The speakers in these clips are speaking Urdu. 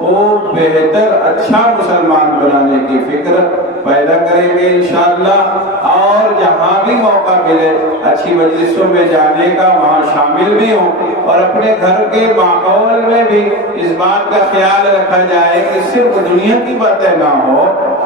خوب بہتر اچھا مسلمان بنانے کی فکر پیدا کریں گے انشاءاللہ، اور جہاں بھی موقع ملے اچھی مجلسوں میں جانے کا وہاں شامل بھی ہوں، اور اپنے گھر کے ماحول میں بھی اس بات کا خیال رکھا جائے کہ صرف دنیا کی باتیں نہ ہو،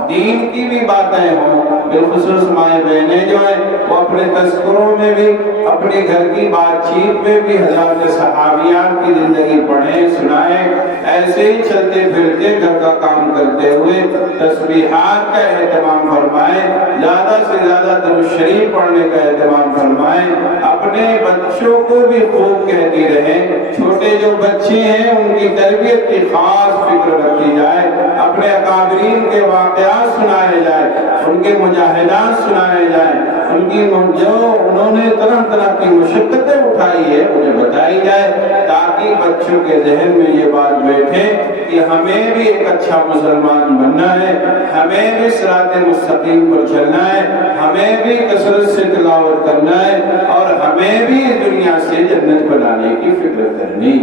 دین کی بھی باتیں ہوں۔ بالخصوص مائیں بہنیں جو ہیں وہ اپنے تذکروں میں بھی، اپنے گھر کی بات چیت میں بھی حضرات صحابیات کی زندگی پڑھیں، سنائیں، ایسے ہی چلتے پھرتے گھر کا کام کرتے ہوئے تسبیحات کا اہتمام فرمائیں، زیادہ سے زیادہ درود شریف پڑھنے کا اہتمام فرمائیں، اپنے بچوں کو بھی خوب کہتی رہیں، چھوٹے جو بچے ہیں ان کی تربیت کی خاص فکر رکھی جائے، اپنے اکابرین کے واقعات سنائے جائیں، ان کے مجاہدات سنائے جائیں، ان کی جو انہوں نے طرح طرح کی مشقتیں اٹھائی ہے انہیں بتائی جائے، تاکہ بچوں کے ذہن میں یہ بات بیٹھے کہ ہمیں بھی ایک اچھا مسلمان بننا ہے، ہمیں بھی صراط مستقیم پر چلنا ہے، ہمیں بھی کثرت سے تلاوت کرنا ہے، اور ہمیں بھی اس دنیا سے جنت بنانے کی فکر کرنی۔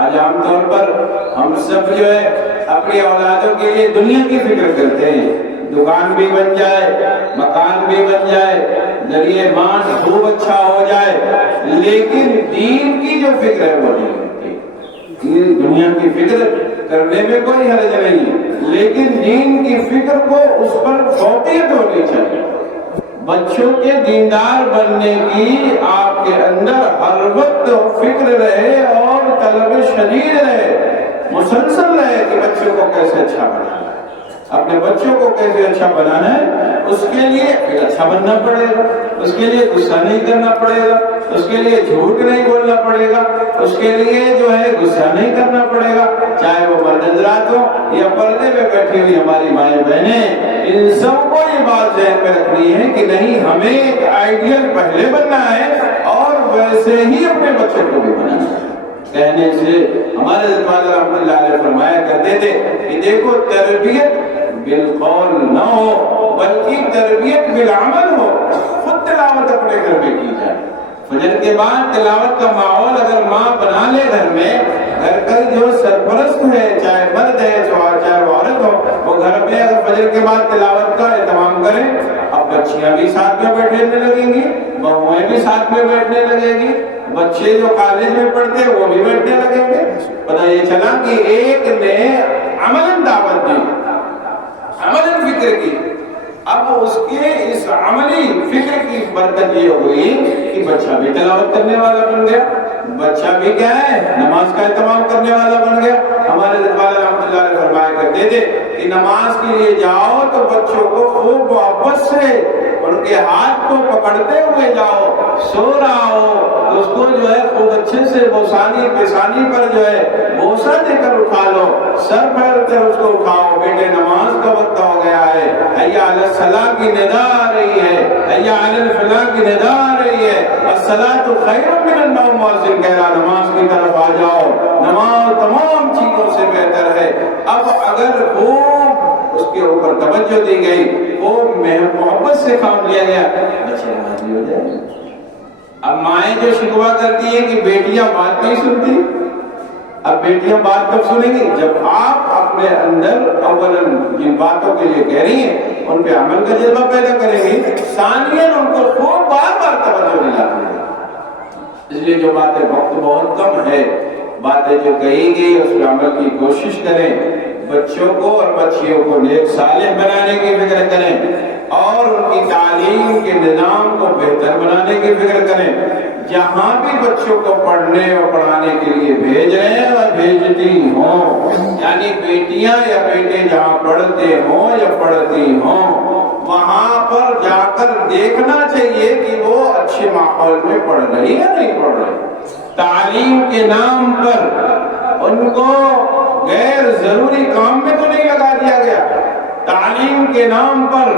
آج عام طور پر ہم سب جو ہے اپنی اولادوں کے لیے دنیا کی فکر کرتے ہیں، دکان بھی بن جائے، مکان بھی بن جائے، ذریعہ معاش خوب اچھا ہو جائے، لیکن دین کی جو فکر ہے وہ نہیں ہوتی۔ دنیا کی فکر کرنے میں کوئی حرج نہیں، لیکن دین کی فکر کو اس پر فوقیت ہونی چاہیے۔ بچوں کے دیندار بننے کی آپ کے اندر ہر وقت فکر رہے اور طلب شدید رہے، مسلسل رہے کہ بچوں کو کیسے اچھا بنانا ہے، اپنے بچوں کو کیسے اچھا بنانا ہے۔ اس کے لیے اچھا بننا پڑے گا، اس کے لیے غصہ نہیں کرنا پڑے گا، اس کے لیے جھوٹ نہیں بولنا پڑے گا، اس کے لیے جو ہے غصہ نہیں کرنا پڑے گا، چاہے وہ مرد حضرات ہو یا پردے میں بیٹھی ہوئی ہماری مائیں بہنیں، ان سب کو یہ بات ذہن میں رکھنی ہے کہ نہیں، ہمیں ایک آئیڈیل پہلے بننا ہے اور ویسے ہی اپنے بچوں کو بھی بنانا ہے۔ کہنے سے ہمارے حضرت والا رحمۃ اللہ علیہ فرمایا کرتے تھے کہ دیکھو، تربیت بالقول نہ ہو بلکہ تربیت بالعمل ہو۔ خود تلاوت اپنے گھر میں کی جائے، فجر کے بعد تلاوت کا ماحول اگر ماں بنا لے گھر میں، گھر کا جو سرپرست ہے، چاہے مرد ہے چاہے وہ عورت ہو، وہ گھر میں اگر فجر کے بعد تلاوت کا اہتمام کریں، اب بچیاں بھی ساتھ میں بیٹھنے لگیں گی، بہویں بھی ساتھ میں بیٹھنے لگے گی، بچے جو کالج میں پڑھتے ہیں وہ بھی بیٹھنے لگیں گے۔ پتہ یہ چلا کہ ایک نے عملاً دعوت دی، عملاً فکر کی، اب اس کے اس عملی فکر کی برکت یہ ہوئی کہ بچہ بھی تلاوت کرنے والا بن گیا، بچہ بھی کیا ہے، نماز کا اہتمام کرنے والا بن گیا۔ ہمارے حضرت والا رحمۃ اللہ علیہ فرمایا کرتے تھے کہ نماز کے لیے جاؤ تو بچوں کو خوب محبت سے ان کے ہاتھ کو پکڑتے ہوئے جاؤ، سو رہا ہو تو اس کو جو ہے خوب اچھے سے بوسانی پیشانی پر جو ہے بوسہ دے کر اٹھا لو، سر پھیر کر اس کو اٹھاؤ، بیٹے نماز کا وقت ہو گیا ہے، حیا علی الصلاۃ کی ندا آ رہی ہے، حیا علی الفلاح کی ندا آ رہی ہے، الصلاۃ خیر من النوم، مؤذن کہہ رہا نماز کی طرف آ جاؤ، نماز تمام چیزوں سے بہتر ہے۔ اب اگر خوب اس کے اوپر توجہ دی گئی، وہ محبت سے کام لیا گیا، بچے راضی ہو جائیں گے۔ اب مائیں جو شکوہ کرتی ہیں کہ بیٹیاں بات نہیں سنتی، اب بیٹیاں بات کب سنیں گی؟ جب آپ اپنے اندر اولاً جن باتوں کے لیے کہہ رہی ہیں ان پہ عمل کا جذبہ پیدا کریں گی، ثانیاً ان کو خوب بار بار توجہ دلاتی ہیں۔ اس لیے جو باتیں، وقت بہت کم ہے، باتیں جو کہی گئی اس پہ عمل کی کوشش کریں، بچوں کو اور بچیوں کو نیک صالح بنانے کی فکر کریں، اور ان کی تعلیم کے نظام کو بہتر بنانے کی فکر کریں۔ جہاں بھی بچوں کو پڑھنے اور پڑھانے کے لیے بھیج رہے ہیں اور بھیجتی ہوں، یعنی بیٹیاں یا بیٹے جہاں پڑھتے ہوں یا پڑھتی ہوں، وہاں پر جا کر دیکھنا چاہیے کہ وہ اچھے ماحول میں پڑھ رہی ہے نہیں پڑھ رہی۔ تعلیم کے نام پر ان کو غیر ضروری کام میں تو نہیں لگا دیا گیا، تعلیم کے نام پر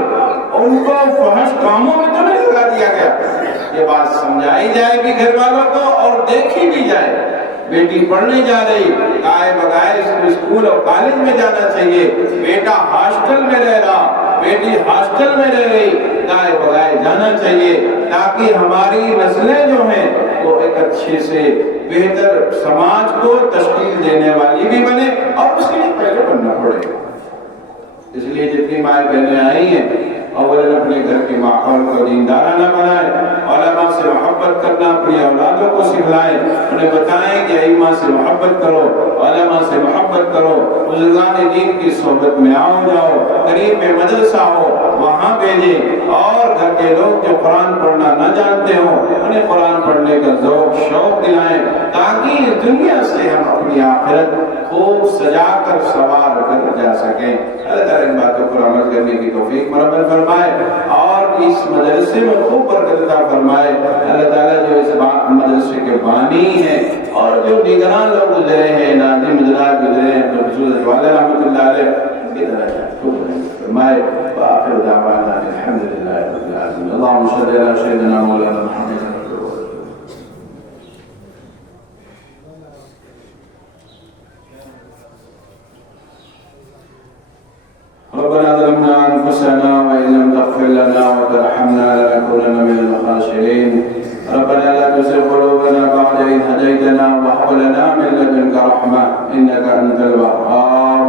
ان کو فحش کاموں میں تو نہیں لگا دیا گیا۔ یہ بات سمجھائی جائے بھی گھر والوں کو اور دیکھی بھی جائے، بیٹی پڑھنے جا رہی، گائے بغائے اسکول اور کالج میں جانا چاہیے، بیٹا ہاسٹل میں رہ رہا، بیٹی ہاسٹل میں رہ گئی، دائیں بگائے جانا چاہیے تاکہ ہماری نسلیں جو ہیں وہ ایک اچھے سے بہتر سماج کو تشکیل دینے والی بھی بنے، اور اس کے لیے پہلے بننا پڑے گا۔ اس لیے جتنی مائیں بہنیں آئی ہیں اولاً اپنے گھر کے ماحول کو دیندارانہ بنائیں، علماء سے محبت کرنا اپنی اولادوں کو سکھلائیں، انہیں بتائیں کہ ائمہ سے محبت کرو، علماء سے محبت کرو، بزرگان دین کی صحبت میں آؤ جاؤ، قریب میں مدرسہ ہو وہاں بھیجیں، اور گھر کے لوگ جو قرآن پڑھنا نہ جانتے ہوں انہیں قرآن پڑھنے کا ذوق شوق دلائیں، تاکہ اس دنیا سے ہم اپنی آخرت خوب سجا کر سوار کر جا سکیں۔ اللہ تعالیٰ ان باتوں پر عمل کرنے کی توفیق مرحمت فرمائے اور اس مدرسے میں خوب برکت عطا فرمائے۔ اللہ تعالیٰ جو اس مدرسے کے بانی ہیں اور جو نگران لوگ گزرے ہیں، ناظم حضرات گزرے ہیں، حضرت والد رحمۃ اللہ علیہ ان کی درجات کو فرمائے۔ وآخر دعوانا الحمدللہ رب العالمین۔ اللہم صلی علی سیدنا مولانا محمد۔ ربنا ظلمنا أنفسنا وإن لم تغفر لنا وترحمنا لنكونن من الخاسرين ربنا لا تزغ قلوبنا بعد إذ هديتنا وهب لنا من لدنك رحمة إنك أنت الوهاب۔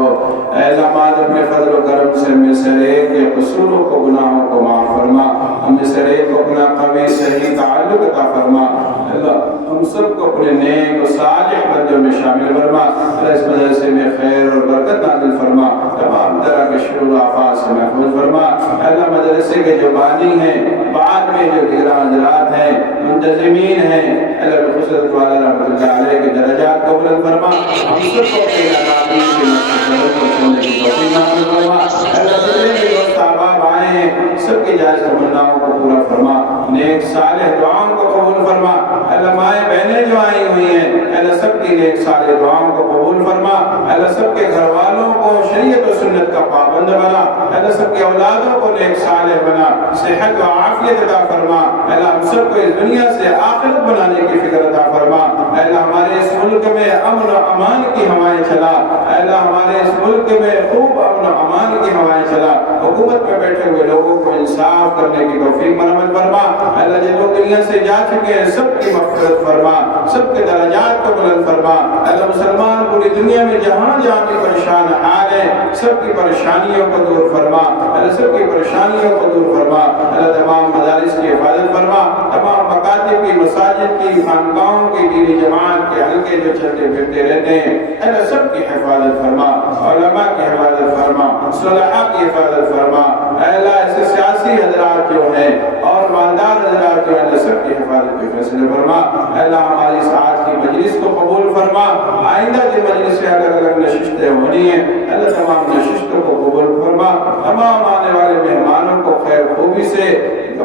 اے اللہ ماد اپنے فضل و کرم سے ہمیں سر ایک کے قصوروں کو گناہوں کو معاف فرما، ہمیں سر ایک کو اپنا قوی صحیح تعلق عطا فرما۔ اللہ ہم سب کو اپنے نیک و صالح بندوں میں شامل فرما۔ اللہ اس مدرسے میں خیر اور برکت نازل فرما، تمام طرح کے شرور و آفات سے محفوظ فرما۔ اللہ مدرسے کے جو بانی ہیں، بعد میں جو نگران حضرات ہیں، منتظمین ہیں، اللہ بخصوص والا رحمۃ اللہ علیہ کے درجات کو بلند فرما۔ ہم سب کو اپنے اکابرین کے مقصد کو سننے کی توفیق نازل فرما۔ اللہ جتنے بھی دوست احباب آئے ہیں سب کی جائز تمناؤں کو پورا فرما، نیک صالح دعاؤں کو قبول فرما۔ اللہ مائیں بہنیں جو آئی ہوئی ہیں اللہ سب کی نیک صالح دعاؤں کو قبول فرما۔ اللہ سب کے گھر والوں کو شریعت و سنت کا پابند بنا، اللہ سب کے اولادوں کو نیک صالح بنا، صحت و عافیت عطا فرما۔ اللہ ہم سب کو اس دنیا سے آخرت بنانے کی فکر عطا فرما۔ اللہ ہمارے اس ملک میں امن و امان کی ہوائیں چلا، اللہ ہمارے اس ملک میں خوب امن و امان کی ہوائیں چلا۔ حکومت میں بیٹھے ہوئے لوگوں کو انصاف کرنے کی توفیق مرحمت فرما۔ اللہ جن لوگ دنیا سے جا چکے ہیں سب کی مغفرت فرما، سب کے درجات کو بلند فرما۔ اللہ مسلمان پوری دنیا میں جہاں جہاں بھی پریشان حال ہیں سب کی پریشانیوں کو دور فرما، اللہ سب کی پریشانیوں کو دور فرما۔ اللہ تمام مدارس کی حفاظت فرما، تمام مکاتب کی، مساجد کی، خانقاہوں کی، دینی جماعت کے حلقے جو چلتے پھرتے رہتے ہیں اللہ سب کی حفاظت فرما، علماء کی حفاظت فرما، صلحاء کی حفاظت فرما۔ اے اللہ ایسے سیاسی حضرات جو ہیں اور مالدار حضرات جو ہیں سب کی حفاظت کے فیصلے فرما۔ اے اللہ ہماری اس آج کی مجلس کو قبول فرما، آئندہ کی مجلس سے الگ الگ نشستیں ہونی ہیں اللہ تمام نشستوں کو قبول فرما، تمام آنے والے مہمانوں کو خیر خوبی سے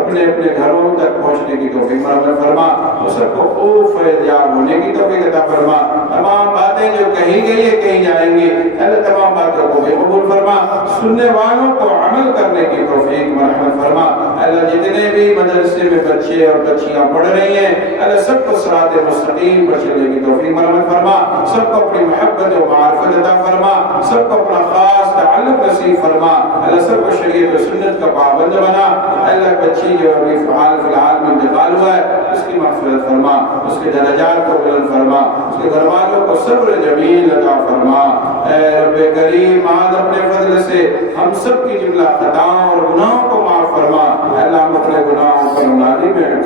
اپنے اپنے گھروں تک پہنچنے کی توفیق مرحمت فرما، وہ سب کو خوب فیض یاب ہونے کی توفیق عطا فرما۔ تمام باتیں جو کہی گئی ہے کہیں جائیں گی اللہ تمام باتوں کو بھی قبول فرما، سننے والوں کو عمل کرنے کی توفیق مرحمت فرما۔ اللہ جتنے بھی مدرسے میں بچے اور بچیاں پڑھ رہی ہیں اللہ سب کو صراط مستقیم پر چلنے کی توفیق مرحمت فرما، سب کو اپنی محبت و معرفت عطا فرما، سب کو اپنا خاص تعلق نصیب فرما۔ اللہ سب کو شریعت و سنت کا پابند بنا۔ اللہ بچی جو ابھی فی الحال میں انتقال ہوا ہے اس کی مغفرت فرما، اس کے درجات کو بلند فرما، اس کے گھر والوں کو صبر جمیل عطا فرما۔ اے رب کریم آج اپنے فضل سے ہم سب کی جملہ خطاؤں اور گناہوں کو معاف فرما۔ اللہ ہم اپنے گناہوں پر نادم ہیں،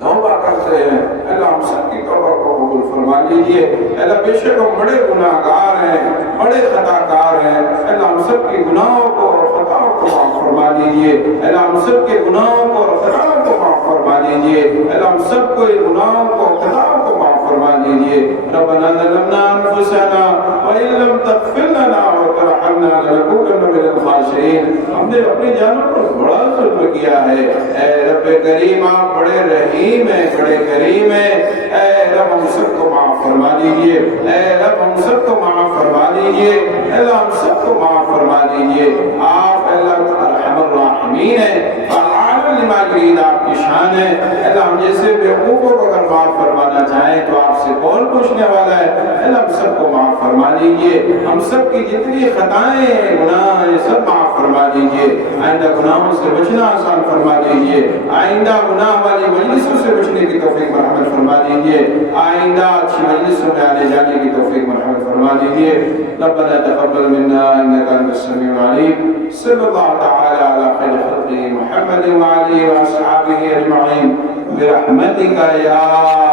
توبہ کرتے ہیں، اللہ ہم سب کی توبہ کو قبول فرما لیجئے۔ اللہ بے شک ہم بڑے گناہ گار ہیں، بڑے خطا کار ہیں، اللہ ہم سب کی گناہوں کو اور خطاؤں کو معاف فرما لیجئے۔ اللہ ہم سب کے گناہوں کو اور خطاؤں کو معاف فرما لیجئے۔ اللہ ہم سب کو گناہوں کو اور خطاؤں کو معاف فرما لیجئے۔ ربنا ظلمنا انفسنا وان لم تغفر لنا وترحمنا لنكونن من الخاسرین۔ ہم نے اپنی جانوں پر بڑا ظلم کیا ہے، اے رب کریم آپ بڑے رحیم ہیں، بڑے کریم ہیں، اے رب ہم سب کو معاف فرما دیجئے، اے رب ہم سب کو معاف فرما دیجئے، اللہ ہم سب کو معاف فرما دیجئے۔ آپ اللہ ارحم الراحمین ہیں، فعال لما یرید آپ کی شان ہے۔ اللہ ہم جیسے بیوقوفوں کو اگر معاف فرمانا چاہیں تو آپ سے کون پوچھنے والا ہے، اللہ ہم سب کو معاف فرما دیجئے۔ ہم سب کی جتنی خطائیں گناہ ہیں سب معاف فرما فرما دیجئے، آئندہ گناہوں سے بچنا آسان فرما دیجئے، آئندہ گناہ والی مجلسوں سے بچنے کی توفیق مرحمت فرما دیجئے، آئندہ اچھی مجلسوں میں آنے جانے کی توفیق مرحمت فرما دیجئے۔ ربنا تقبل منا انك انت السميع العليم، صلی اللہ تعالی علی خیر خلقه محمد وعلى اله واصحابه اجمعین برحمتك یا